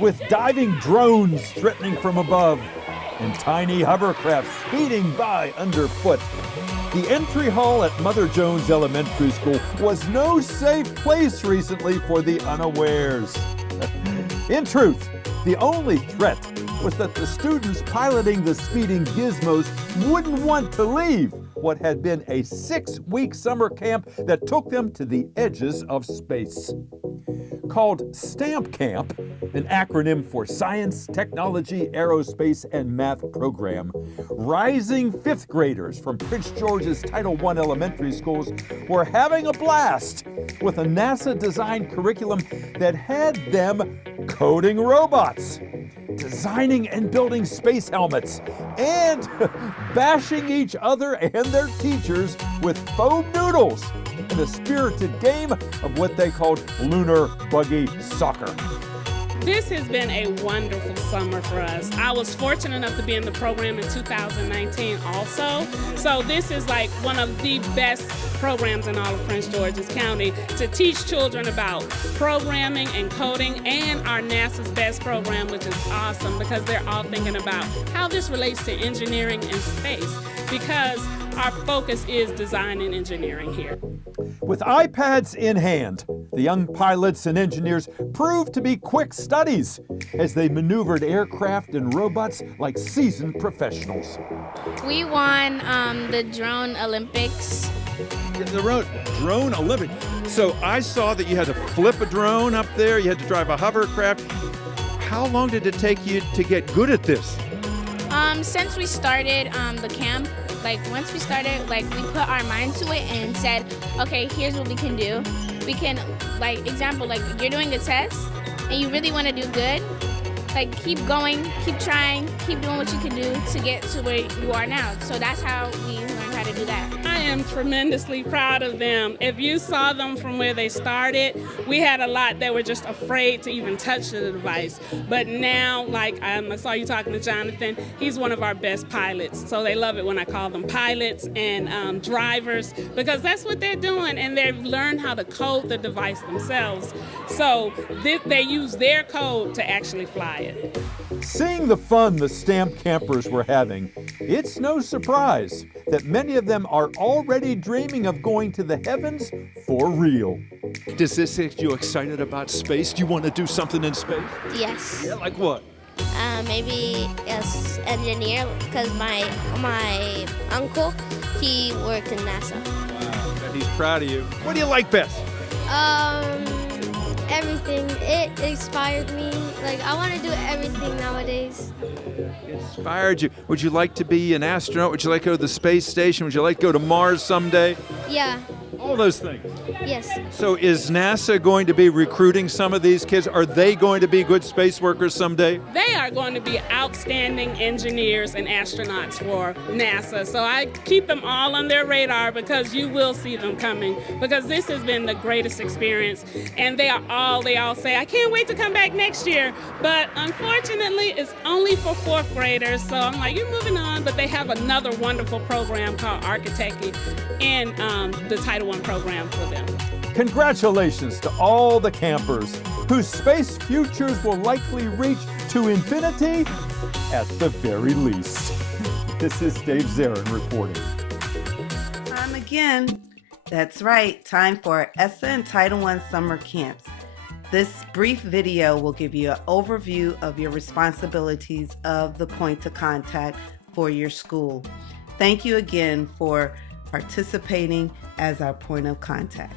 With diving drones threatening from above and tiny hovercrafts speeding by underfoot, the entry hall at Mother Jones Elementary School was no safe place recently for the unawares. In truth, the only threat was that the students piloting the speeding gizmos wouldn't want to leave what had been a 6-week summer camp that took them to the edges of space. Called STAMP Camp, an acronym for Science, Technology, Aerospace, and Math Program, rising fifth graders from Prince George's Title I elementary schools were having a blast with a NASA-designed curriculum that had them coding robots, designing and building space helmets, and bashing each other and their teachers with foam noodles in a spirited game of what they called lunar buggy soccer. This has been a wonderful summer for us. I was fortunate enough to be in the program in 2019 also. So this is like one of the best programs in all of Prince George's County to teach children about programming and coding, and our NASA's Best program, which is awesome because they're all thinking about how this relates to engineering and space, because our focus is design and engineering here. With iPads in hand, the young pilots and engineers proved to be quick studies as they maneuvered aircraft and robots like seasoned professionals. We won the Drone Olympics. The drone Olympic. So I saw that you had to flip a drone up there, you had to drive a hovercraft. How long did it take you to get good at this? Since we started the camp, once we started, we put our mind to it and said, okay, here's what we can do. We can, you're doing a test and you really want to do good, keep going, keep trying, keep doing what you can do to get to where you are now. So that's how we learned how to do that. I am tremendously proud of them. If you saw them from where they started, we had a lot that were just afraid to even touch the device. But now, I saw you talking to Jonathan, he's one of our best pilots. So they love it when I call them pilots and drivers, because that's what they're doing, and they've learned how to code the device themselves. So they use their code to actually fly it. Seeing the fun the STAMP campers were having, it's no surprise that many of them are already dreaming of going to the heavens for real. Does this get you excited about space? Do you want to do something in space? Yes. Yeah, like what? Maybe as engineer, because my uncle, he worked in NASA. Wow, and he's proud of you. What do you like best? Everything. It inspired me. I want to do everything nowadays. Inspired you. Would you like to be an astronaut? Would you like to go to the space station? Would you like to go to Mars someday? Yeah. All those things. Yes. So is NASA going to be recruiting some of these kids? Are they going to be good space workers someday? They are going to be outstanding engineers and astronauts for NASA. So I keep them all on their radar, because you will see them coming, because this has been the greatest experience. And they all say, I can't wait to come back next year. But unfortunately, it's only for fourth graders. So I'm like, you're moving on. But they have another wonderful program called Architecting in the Title I program for them. Congratulations to all the campers whose space futures will likely reach to infinity at the very least. This is Dave Zarin reporting. Time again. That's right. Time for ESSA and Title I summer camps. This brief video will give you an overview of your responsibilities of the point of contact for your school. Thank you again for participating as our point of contact.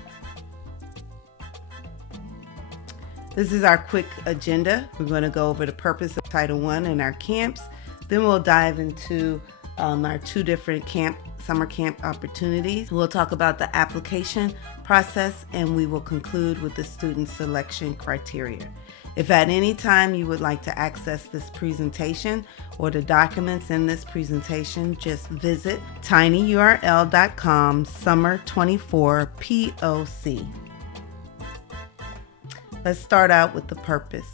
This is our quick agenda. We're going to go over the purpose of Title I and our camps. Then we'll dive into our two different camp summer camp opportunities. We'll talk about the application process, and we will conclude with the student selection criteria. If at any time you would like to access this presentation or the documents in this presentation, just visit tinyurl.com/summer24 POC. Let's start out with the purpose.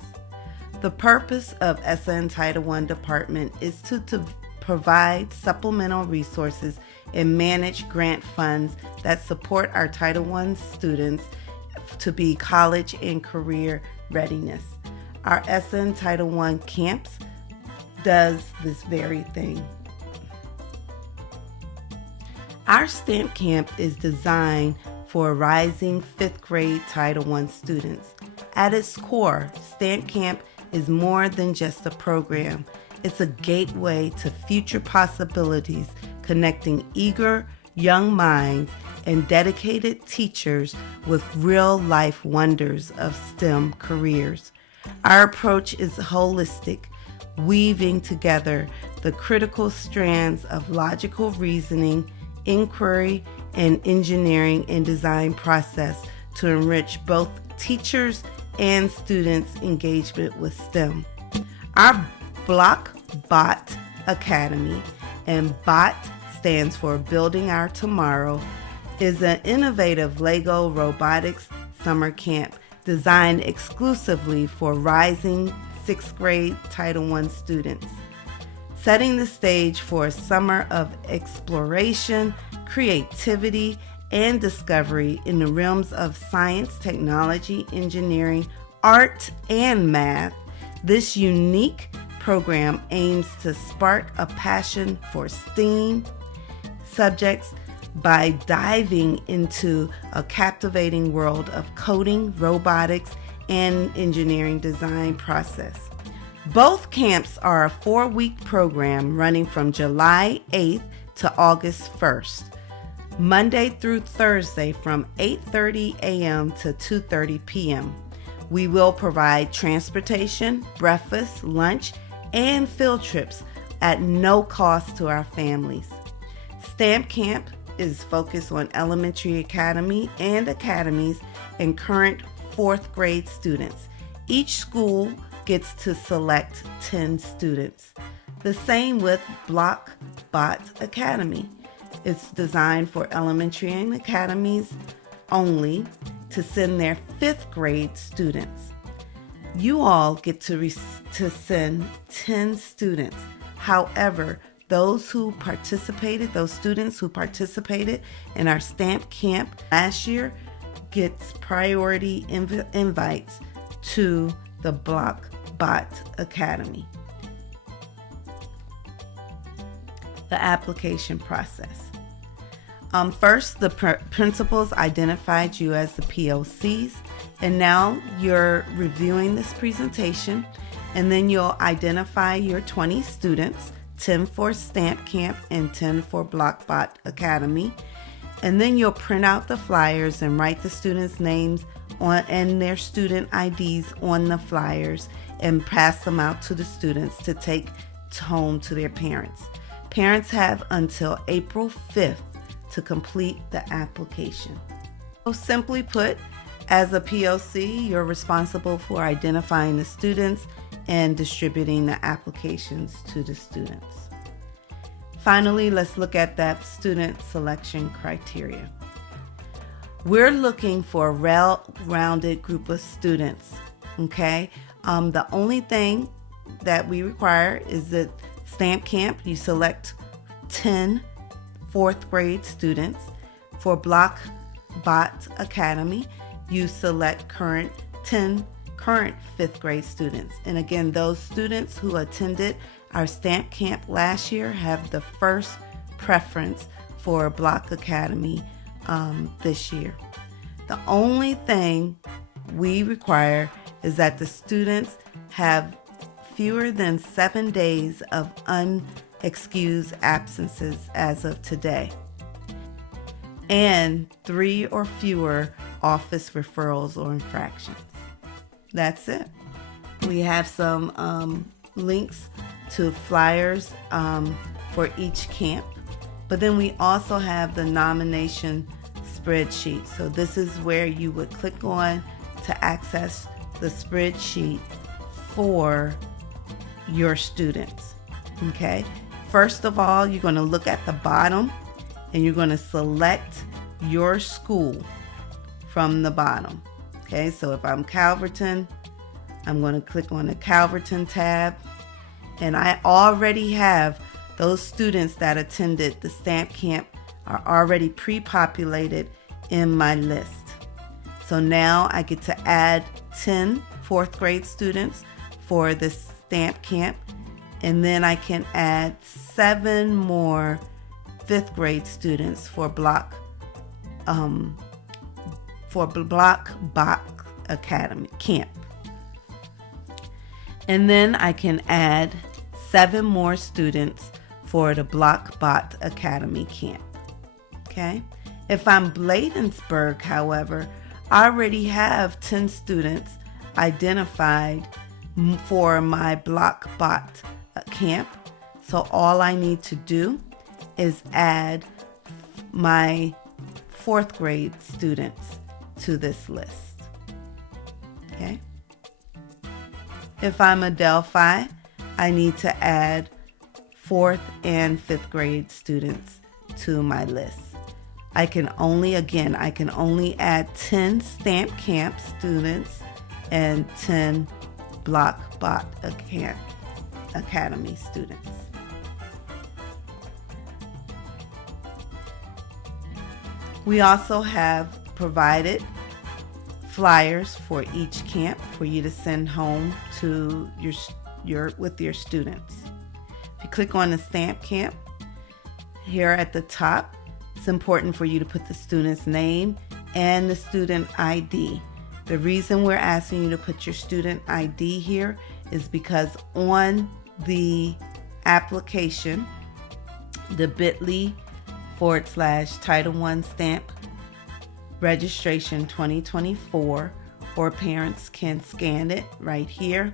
The purpose of SN Title I Department is to provide supplemental resources and manage grant funds that support our Title I students to be college and career readiness. Our SN Title I camps does this very thing. Our STAMP camp is designed for rising 5th grade Title I students. At its core, STAMP camp is more than just a program. It's a gateway to future possibilities, connecting eager young minds and dedicated teachers with real-life wonders of STEM careers. Our approach is holistic, weaving together the critical strands of logical reasoning, inquiry, and engineering and design process to enrich both teachers and students' engagement with STEM. Our Block Bot Academy, and BOT stands for Building Our Tomorrow, is an innovative Lego robotics summer camp designed exclusively for rising 6th grade Title I students, setting the stage for a summer of exploration, creativity, and discovery in the realms of science, technology, engineering, art, and math. This unique program aims to spark a passion for STEAM subjects by diving into a captivating world of coding, robotics, and engineering design process. Both camps are a 4-week program running from July 8th to August 1st, Monday through Thursday from 8:30 a.m. to 2:30 p.m. We will provide transportation, breakfast, lunch, and field trips at no cost to our families. STAMP Camp is focused on elementary academy and academies and current 4th grade students. Each school gets to select 10 students. The same with Block Bot Academy. It's designed for elementary and academies only to send their 5th grade students. You all get to send 10 students. However, those students who participated in our STAMP camp last year gets priority invites to the Block Bot Academy. The application process. First, the principals identified you as the POCs, and now you're reviewing this presentation, and then you'll identify your 20 students, 10 for STAMP Camp and 10 for Block Bot Academy, and then you'll print out the flyers and write the students' names and their student IDs on the flyers and pass them out to the students to take home to their parents. Parents have until April 5th to complete the application. So simply put, as a POC, you're responsible for identifying the students and distributing the applications to the students. Finally, let's look at that student selection criteria. We're looking for a well-rounded group of students, okay? The only thing that we require is that STAMP Camp, you select 10 4th grade students. For Block Bot Academy, you select 10 current 5th grade students. And again, those students who attended our STAMP Camp last year have the first preference for Block Academy this year. The only thing we require is that the students have fewer than 7 days of unexcused absences as of today, and 3 or fewer office referrals or infractions. That's it. We have some links to flyers for each camp, But then we also have the nomination spreadsheet. So this is where you would click on to access the spreadsheet for your students. Okay. First of all, you're going to look at the bottom and you're going to select your school from the bottom. Okay. So if I'm Calverton, I'm going to click on the Calverton tab, and I already have those students that attended the stamp camp are already pre-populated in my list. So now I get to add 10 fourth grade students for the stamp camp, and then I can add 7 more fifth grade students for Block Bot Academy camp. And then I can add 7 more students for the Block Bot Academy camp. Okay. If I'm Bladensburg, however, I already have 10 students identified for my Block Bot camp. So all I need to do is add my fourth grade students to this list. Okay. If I'm a Delphi, I need to add 4th and 5th grade students to my list. I can only add 10 stamp camp students and 10 Block Bot Academy students. We also have provided flyers for each camp for you to send home to with your students. If you click on the stamp camp, here at the top, it's important for you to put the student's name and the student ID. The reason we're asking you to put your student ID here is because on the application, the bit.ly/Title I stamp registration 2024, or parents can scan it right here.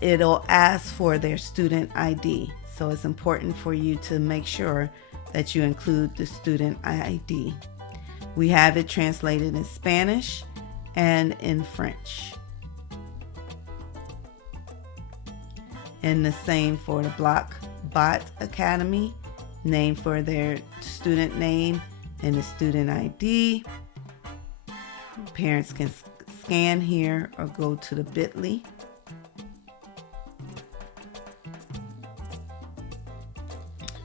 It'll ask for their student ID. So it's important for you to make sure that you include the student ID. We have it translated in Spanish and in French. And the same for the Block Bot Academy, name for their student name and the student ID. Parents can scan here or go to the bit.ly.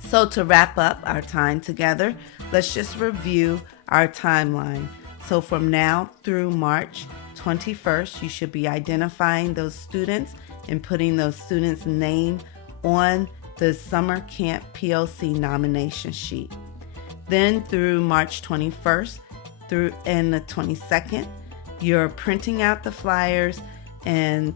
So to wrap up our time together, let's just review our timeline. So from now through March 21st, you should be identifying those students and putting those students' name on the summer camp POC nomination sheet. Then through March 21st and the 22nd, you're printing out the flyers and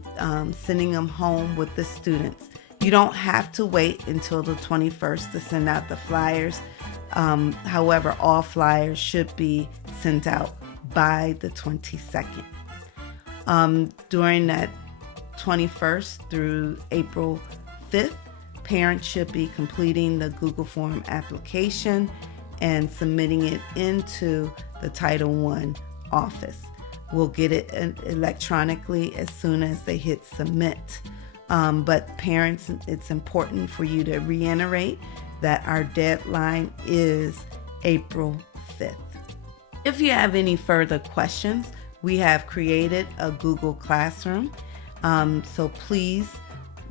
sending them home with the students. You don't have to wait until the 21st to send out the flyers. However, all flyers should be sent out by the 22nd. During that 21st through April 5th, parents should be completing the Google Form application and submitting it into the Title I office. We'll get it electronically as soon as they hit submit. But parents, it's important for you to reiterate that our deadline is April 5th. If you have any further questions, we have created a Google Classroom. So please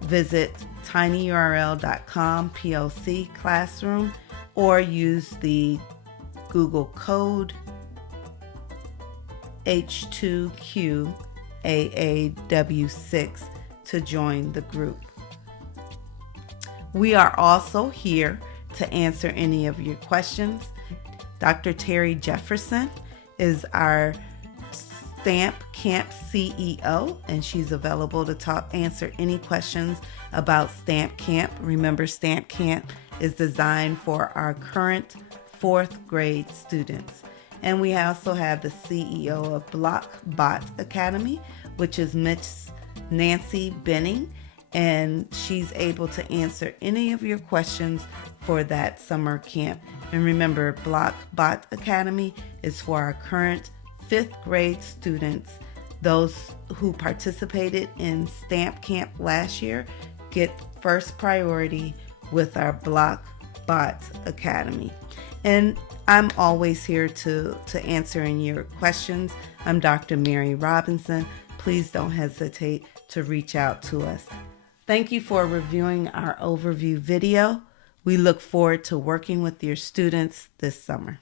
visit tinyurl.com POC Classroom or use the Google code H2QAAW6 to join the group. We are also here to answer any of your questions. Dr. Terry Jefferson is our Stamp Camp CEO, and she's available to answer any questions about Stamp Camp. Remember, Stamp Camp is designed for our current 4th grade students. And we also have the CEO of Block Bot Academy, which is Miss Nancy Benning, and she's able to answer any of your questions for that summer camp. And remember, Block Bot Academy is for our current 5th grade students. Those who participated in Stamp Camp last year get first priority with our Block Bot Academy. And I'm always here to answer your questions. I'm Dr. Mary Robinson. Please don't hesitate to reach out to us. Thank you for reviewing our overview video. We look forward to working with your students this summer.